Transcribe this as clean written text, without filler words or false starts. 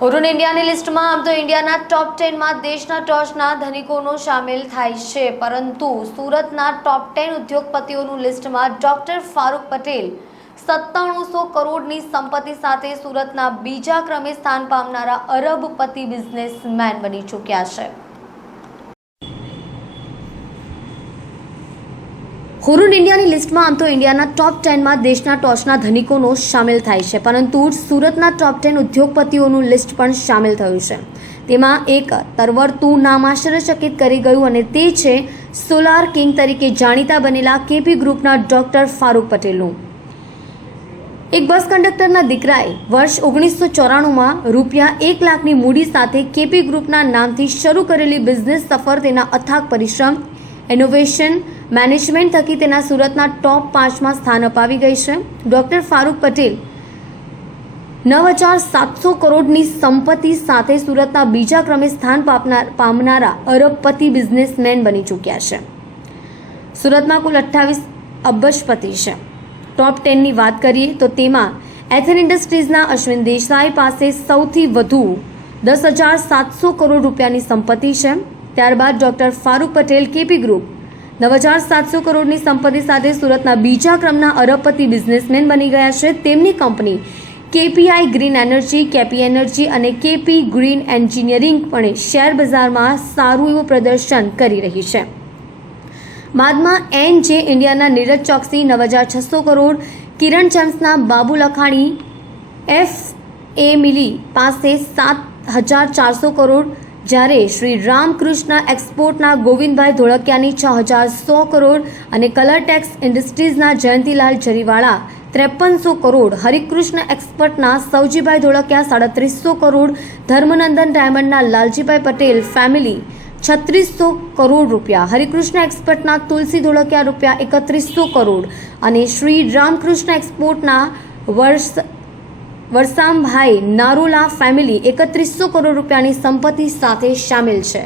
હુરુન ઇન્ડિયાની લિસ્ટમાં આમ તો ઇન્ડિયાના ટોપ 10માં દેશના ટોચના ધનિકોનો સામેલ થાય છે, પરંતુ સુરતના ટોપ 10 ઉદ્યોગપતિઓનું લિસ્ટમાં ડોક્ટર ફારૂક પટેલ 9700 કરોડની સંપત્તિ સાથે સુરતના બીજા ક્રમે સ્થાન પામનારા અરબપતિ બિઝનેસમેન બની ચૂક્યા છે। હુરુન ઇન્ડિયાની લિસ્ટમાં આમ તો ઇન્ડિયાના ટોપ 10માં દેશના ટોચના ધનિકોનો સામેલ થાય છે, પરંતુ સુરતના ટોપ 10 ઉદ્યોગપતિઓનું લિસ્ટ પણ સામેલ થયું છે। તેમાં એક તરવરતું નામ આશ્ચર્યચકિત કરી ગયું અને તે છે સોલાર કિંગ તરીકે જાણીતા બનેલા કેપી ગ્રુપના ડોક્ટર ફારૂક પટેલનું। એક બસ કંડક્ટરના દીકરાએ વર્ષ 1994માં રૂપિયા 1 લાખની મૂડી સાથે કેપી ગ્રુપના નામથી શરૂ કરેલી બિઝનેસ સફર તેના અથાગ પરિશ્રમ, ઇનોવેશન, મેનેજમેન્ટ થકી તેના સુરતના ટોપ 5માં સ્થાન અપાવી ગઈ છે। ડોક્ટર ફારૂક પટેલ 9700 કરોડની સંપત્તિ સાથે સુરતના બીજા ક્રમે સ્થાન પામનારા અરબપતિ બિઝનેસમેન બની ચૂક્યા છે। સુરતમાં કુલ 28 અબજપતિ છે। ટોપ 10ની વાત કરીએ તો તેમાં એથર ઇન્ડસ્ટ્રીઝના અશ્વિન દેસાઈ પાસે સૌથી વધુ 10,700 કરોડ રૂપિયાની સંપત્તિ છે। ત્યારબાદ doctor Farooq Patel KP group 9,700 કરોડની સંપત્તિ સાથે સુરતના બીજા ક્રમના અરબપતિ બિઝનેસમેન બની ગયા છે। તેમની company KPI green energy, KP energy અને કેપી ગ્રીન એન્જિનિયરિંગ પણ શેર બજારમાં સારું એવું પ્રદર્શન કરી રહી છે। બાદમાં એનજે ઇન્ડિયાના નીરજ ચોકસી 9,600 કરોડ, કિરણ જેમ્સના બાબુ લખાણી, એફ.એ. મિલી પાસે 7,400 કરોડ, જ્યારે શ્રી રામકૃષ્ણ એક્સપોર્ટના ગોવિંદભાઈ ધોળકિયાની 6,100 કરોડ અને કલરટેક્સ ઇન્ડસ્ટ્રીઝના જયંતિલાલ જરીવાળા 5300 કરોડ, હરિકૃષ્ણ એક્સપર્ટના સૌજીભાઈ ધોળકિયા 350 કરોડ, ધર્મનંદન ડાયમંડના લાલજીભાઈ પટેલ ફેમિલી 3600 કરોડ રૂપિયા, હરિકૃષ્ણ એક્સપર્ટના તુલસી ધોળકિયા રૂપિયા 3100 કરોડ અને શ્રી રામકૃષ્ણ એક્સપોર્ટના વરસામભાઈ નારોલા ફેમિલી 3100 કરોડ રૂપિયાની સંપત્તિ સાથે સામેલ છે।